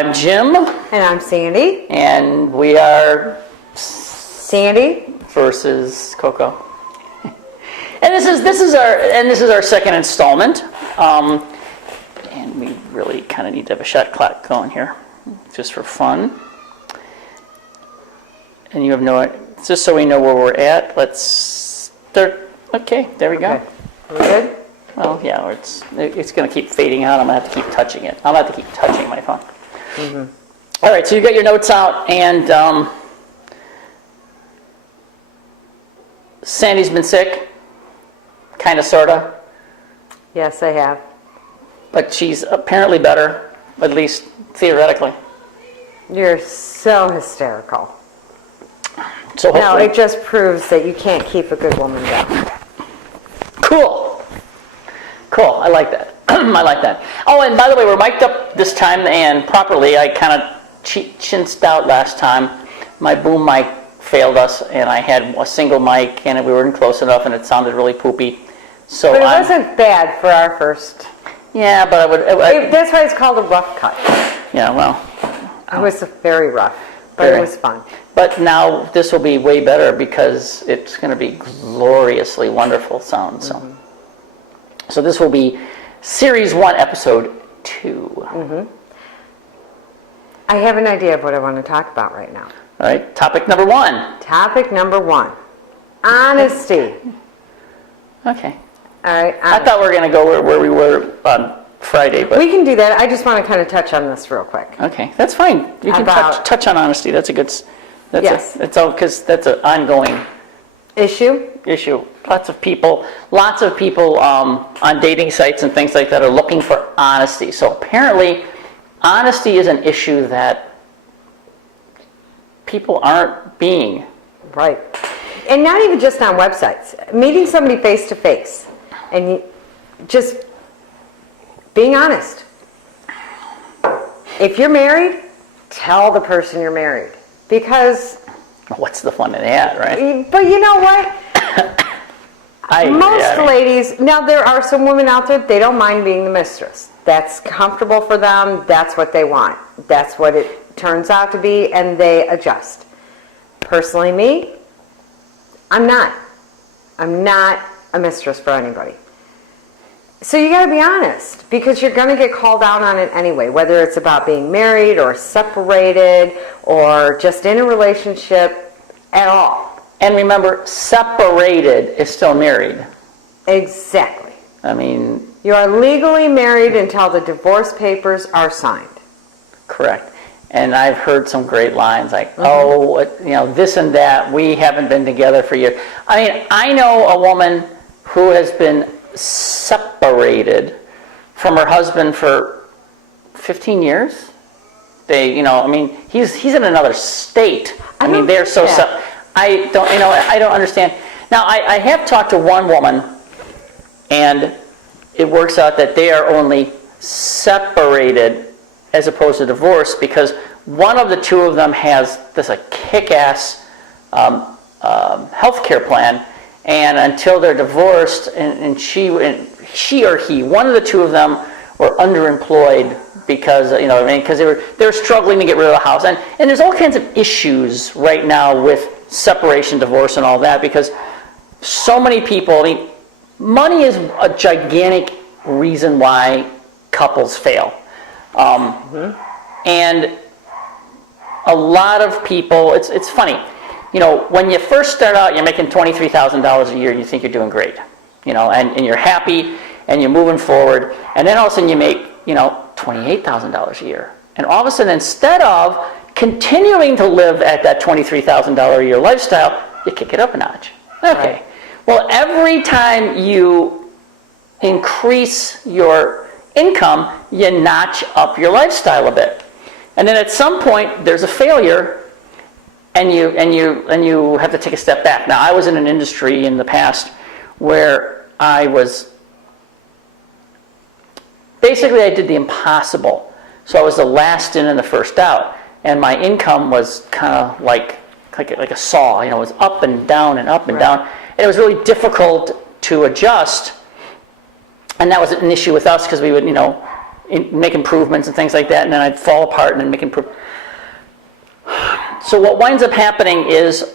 I'm Jim. And I'm Sandy. And we are Sandy versus Koko. And this is our second installment. And we really kind of need to have a shot clock going here, just for fun. And you have just so we know where we're at, let's start. Okay, there we go. Okay. Are we good? Well, yeah, it's going to keep fading out. I'm going to have to keep touching it. I'm going to have to keep touching my phone. Mm-hmm. All right, so you got your notes out, and Sandy's been sick, kind of, sort of. Yes, I have. But she's apparently better, at least theoretically. You're so hysterical. So no, it just proves that you can't keep a good woman down. Cool. I like that. I like that. Oh, and by the way, we're mic'd up this time and properly. I kind of chinched out last time. My boom mic failed us, and I had a single mic, and we weren't close enough, and it sounded really poopy. So but it wasn't bad for our first. Yeah, but I would. That's why it's called a rough cut. Yeah, well. It was very rough, but it was fun. But now this will be way better because it's going to be gloriously wonderful sound. So. Mm-hmm. So this will be Series 1, Episode 2. Mm-hmm. I have an idea of what I want to talk about right now. All right, topic number 1. Topic number 1. Honesty. Okay. All right. I thought we were going to go where we were on Friday, but... We can do that. I just want to kind of touch on this real quick. Okay, that's fine. You can touch on honesty. That's a good... Yes. It's all because that's an ongoing... Issue. Lots of people on dating sites and things like that are looking for honesty. So apparently, honesty is an issue that people aren't being. Right. And not even just on websites. Meeting somebody face to face and just being honest. If you're married, tell the person you're married. Because... What's the fun in that, right? But you know what? Most ladies, now there are some women out there, they don't mind being the mistress. That's comfortable for them. That's what they want. That's what it turns out to be, and they adjust. Personally, me, I'm not a mistress for anybody. So you got to be honest, because you're going to get called out on it anyway, whether it's about being married or separated or just in a relationship at all. And remember, separated is still married. Exactly. I mean... You are legally married until the divorce papers are signed. Correct. And I've heard some great lines like, this and that, we haven't been together for years. I mean, I know a woman who has been separated from her husband for 15 years. He's in another state. They're so I don't understand. Now, I have talked to one woman, and it works out that they are only separated as opposed to divorced because one of the two of them has this kick-ass health care plan. And until they're divorced, and she or he, one of the two of them were underemployed because because they were struggling to get rid of the house, and there's all kinds of issues right now with separation, divorce, and all that because so many people. Money is a gigantic reason why couples fail, and a lot of people. It's funny. When you first start out, you're making $23,000 a year, and you think you're doing great, and you're happy, and you're moving forward, and then all of a sudden you make, $28,000 a year. And all of a sudden, instead of continuing to live at that $23,000 a year lifestyle, you kick it up a notch. Okay. Right. Well, every time you increase your income, you notch up your lifestyle a bit. And then at some point, there's a failure. And you have to take a step back. Now, I was in an industry in the past where I did the impossible. So I was the last in and the first out. And my income was kind of like a saw. It was up and down and up and down. And it was really difficult to adjust. And that was an issue with us because we would, make improvements and things like that, and then I'd fall apart and then make improvements. So what winds up happening is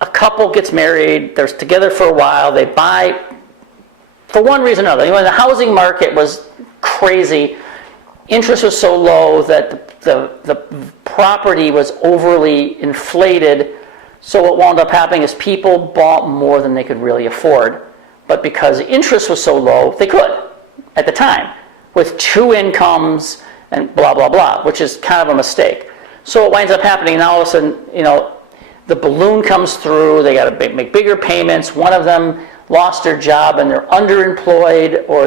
a couple gets married, they're together for a while, they buy, for one reason or another. The housing market was crazy. Interest was so low that the property was overly inflated. So what wound up happening is people bought more than they could really afford. But because interest was so low, they could at the time with 2 incomes and blah, blah, blah, which is kind of a mistake. So what winds up happening, now all of a sudden, the balloon comes through, they got to make bigger payments. One of them lost their job and they're underemployed, or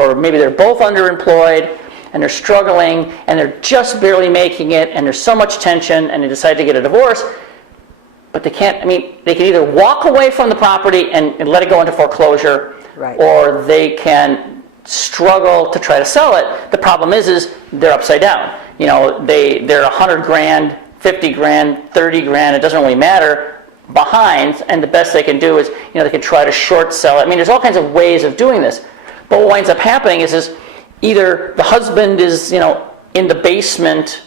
or maybe they're both underemployed and they're struggling and they're just barely making it, and there's so much tension, and they decide to get a divorce. But they can't, they can either walk away from the property and let it go into foreclosure, right, or they can struggle to try to sell it. The problem is they're upside down. They're 100 grand, 50 grand, 30 grand, it doesn't really matter, behind, and the best they can do is, they can try to short sell it. There's all kinds of ways of doing this. But what winds up happening is either the husband is, in the basement,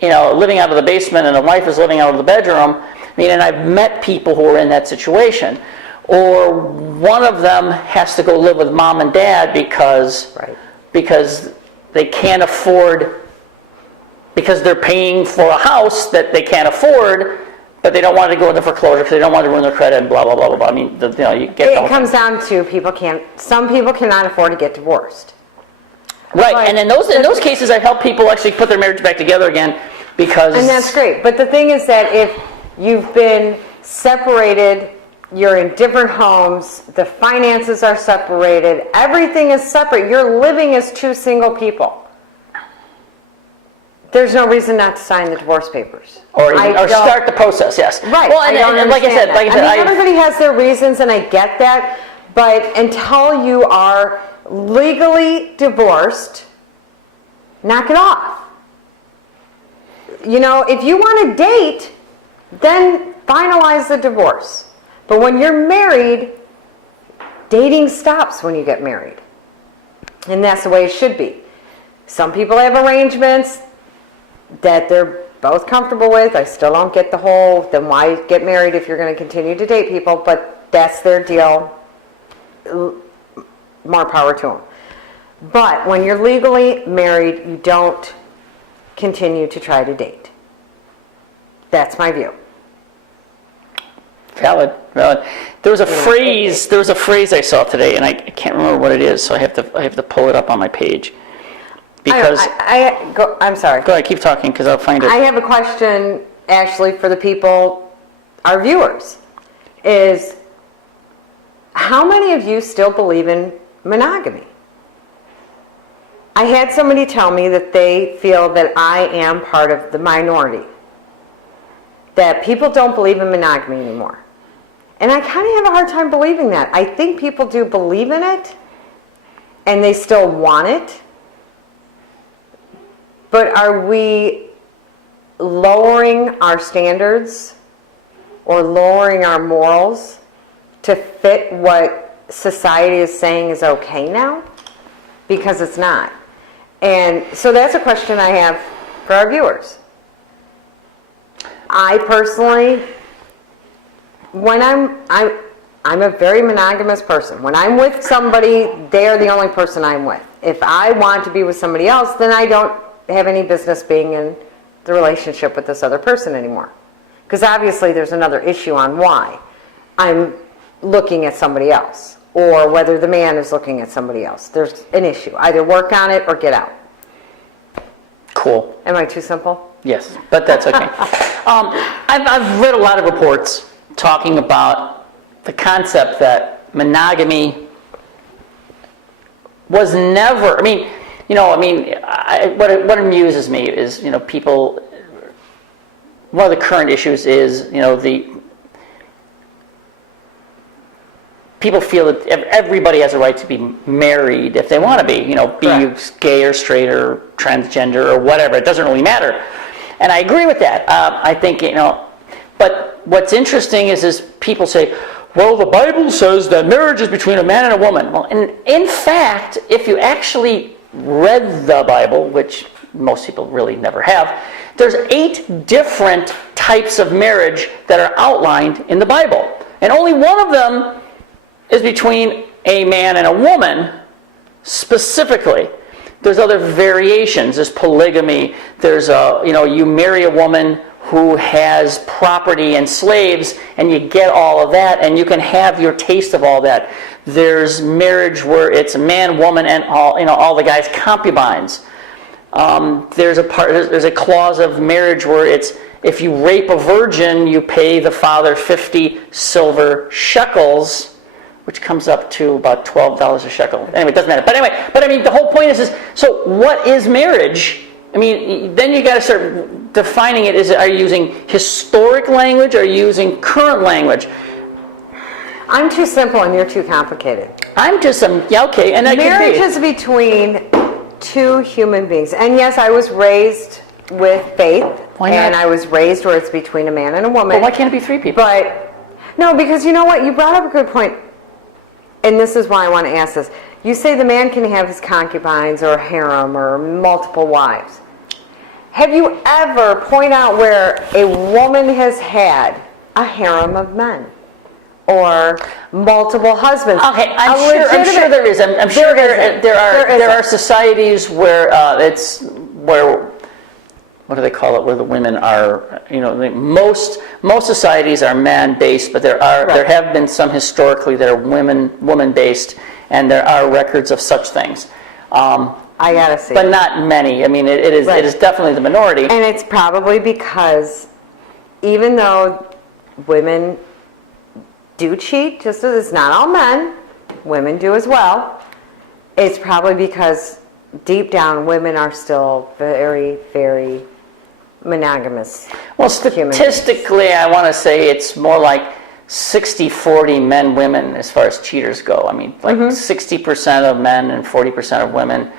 living out of the basement, and the wife is living out of the bedroom. And I've met people who are in that situation. Or one of them has to go live with mom and dad because they can't afford, because they're paying for a house that they can't afford, but they don't want to go into foreclosure because they don't want to ruin their credit and blah, blah, blah, blah, blah. You get it comes down to some people cannot afford to get divorced. Right, and in those cases, I've helped people actually put their marriage back together again because... And that's great. But the thing is that if you've been separated, you're in different homes, the finances are separated, everything is separate, you're living as 2 single people, there's no reason not to sign the divorce papers. Or start the process, yes. Right. Well, and like I said, everybody has their reasons, and I get that, but until you are legally divorced, knock it off. If you want to date, then finalize the divorce. But when you're married, dating stops when you get married. And that's the way it should be. Some people have arrangements that they're both comfortable with. I still don't get the whole, then why get married if you're going to continue to date people? But that's their deal. More power to them. But when you're legally married, you don't continue to try to date. That's my view. Valid. There was a phrase I saw today, and I can't remember what it is, so I have to pull it up on my page. Because I'm sorry. Go ahead, keep talking, because I'll find it. I have a question, actually, for the people, our viewers, is how many of you still believe in monogamy? I had somebody tell me that they feel that I am part of the minority, that people don't believe in monogamy anymore. And I kind of have a hard time believing that. I think people do believe in it, and they still want it. But are we lowering our standards or lowering our morals to fit what society is saying is okay now? Because it's not. And so that's a question I have for our viewers. I personally, when I'm a very monogamous person. When I'm with somebody, they're the only person I'm with. If I want to be with somebody else, then I don't have any business being in the relationship with this other person anymore. Because obviously there's another issue on why I'm looking at somebody else, or whether the man is looking at somebody else. There's an issue. Either work on it or get out. Cool. Am I too simple? Yes, but that's okay. I've read a lot of reports talking about the concept that monogamy was never, what amuses me is, people, one of the current issues is, people feel that everybody has a right to be married if they want to be, be gay or straight or transgender or whatever. It doesn't really matter. And I agree with that. I think, but what's interesting is people say, well, the Bible says that marriage is between a man and a woman. Well, in fact, if you actually read the Bible, which most people really never have, there's 8 different types of marriage that are outlined in the Bible. And only one of them is between a man and a woman, specifically. There's other variations. There's polygamy. There's you marry a woman who has property and slaves, and you get all of that, and you can have your taste of all that. There's marriage where it's man, woman, and all the guys' concubines. There's a clause of marriage where it's if you rape a virgin, you pay the father 50 silver shekels, which comes up to about $12 a shekel. Anyway, it doesn't matter. But I mean, the whole point is so what is marriage? I mean, then you got to start defining it. Are you using historic language? Or are you using current language? I'm too simple and you're too complicated. I'm just okay, and marriage is between 2 human beings. And yes, I was raised with faith. Why not? And I was raised where it's between a man and a woman. But why can't it be 3 people? But no, because you know what? You brought up a good point. And this is why I want to ask this. You say the man can have his concubines or a harem or multiple wives. Have you ever point out where a woman has had a harem of men or multiple husbands? Okay, I'm sure there is. I'm sure there are societies where what do they call it? Where the women are, most societies are man-based, but there have been some historically that are woman-based, and there are records of such things. I gotta see, but not many. I mean, it is definitely the minority, and it's probably because even though women do cheat, just as it's not all men, women do as well. It's probably because deep down, women are still very, very monogamous. Well, statistically, I want to say it's more like 60-40 men, women as far as cheaters go. I mean, like 60% of men and 40% of women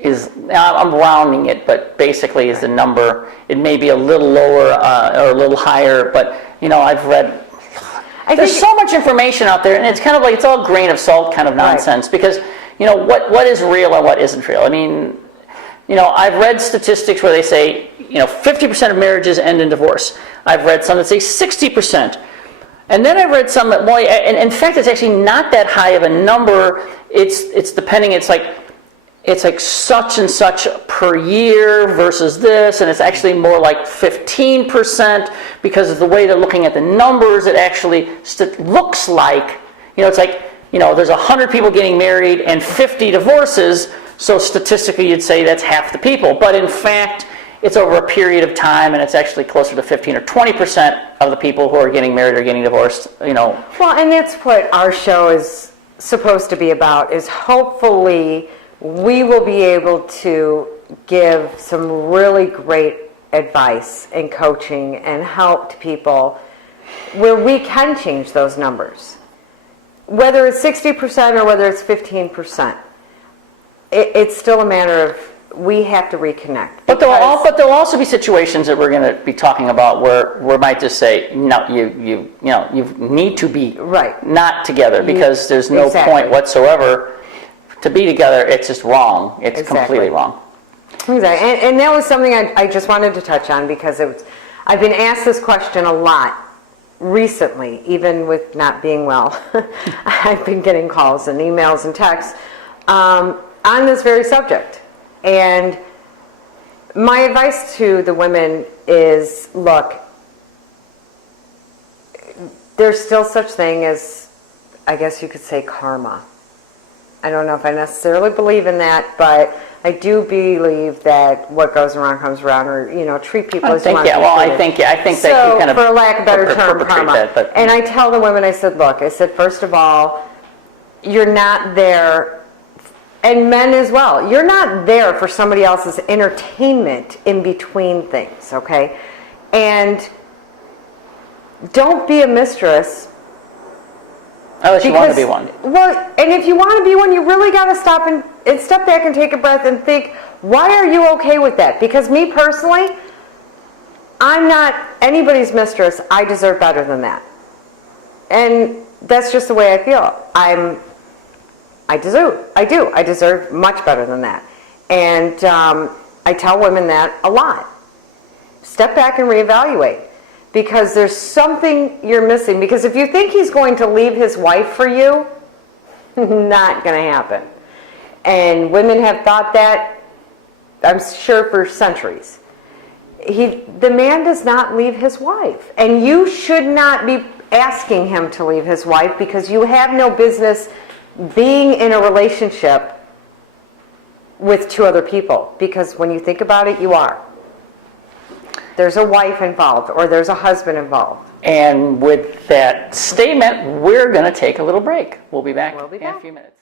is, I'm rounding it, but basically is the number. It may be a little lower or a little higher, but I've read, there's so much information out there, and it's kind of like, it's all grain of salt kind of nonsense, because what is real and what isn't real. I mean, I've read statistics where they say, 50% of marriages end in divorce. I've read some that say 60%. And then I've read some that, and in fact, it's actually not that high of a number. It's depending, it's like such and such per year versus this, and it's actually more like 15% because of the way they're looking at the numbers. It actually looks like, it's like, there's 100 people getting married and 50 divorces, so statistically you'd say that's half the people. But in fact, it's over a period of time, and it's actually closer to 15 or 20% of the people who are getting married or getting divorced, Well, and that's what our show is supposed to be about, is hopefully we will be able to give some really great advice and coaching and help to people where we can change those numbers. Whether it's 60% or whether it's 15%, it's still a matter of we have to reconnect. But there'll also be situations that we're going to be talking about where we might just say, no, you need to be not together, because there's no point whatsoever to be together. It's just wrong. It's completely wrong. Exactly, and that was something I just wanted to touch on, because I've been asked this question a lot recently, even with not being well. I've been getting calls and emails and texts on this very subject. And my advice to the women is, look, there's still such thing as, I guess you could say, karma. I don't know if I necessarily believe in that, but I do believe that what goes around comes around, or treat people as you want to be treated. I think that you kind of, for lack of a better term, karma. That, and I tell the women, I said, first of all, you're not there. And men as well. You're not there for somebody else's entertainment in between things, okay? And don't be a mistress. Unless you want to be one. Well, and if you want to be one, you really got to stop and step back and take a breath and think, why are you okay with that? Because me personally, I'm not anybody's mistress. I deserve better than that. And that's just the way I feel. I deserve much better than that. And I tell women that a lot. Step back and reevaluate, because there's something you're missing. Because if you think he's going to leave his wife for you, not going to happen. And women have thought that, I'm sure, for centuries. The man does not leave his wife. And you should not be asking him to leave his wife, because you have no business being in a relationship with two other people. Because when you think about it, you are. There's a wife involved, or there's a husband involved. And with that statement, we're going to take a little break. We'll be back in a few minutes.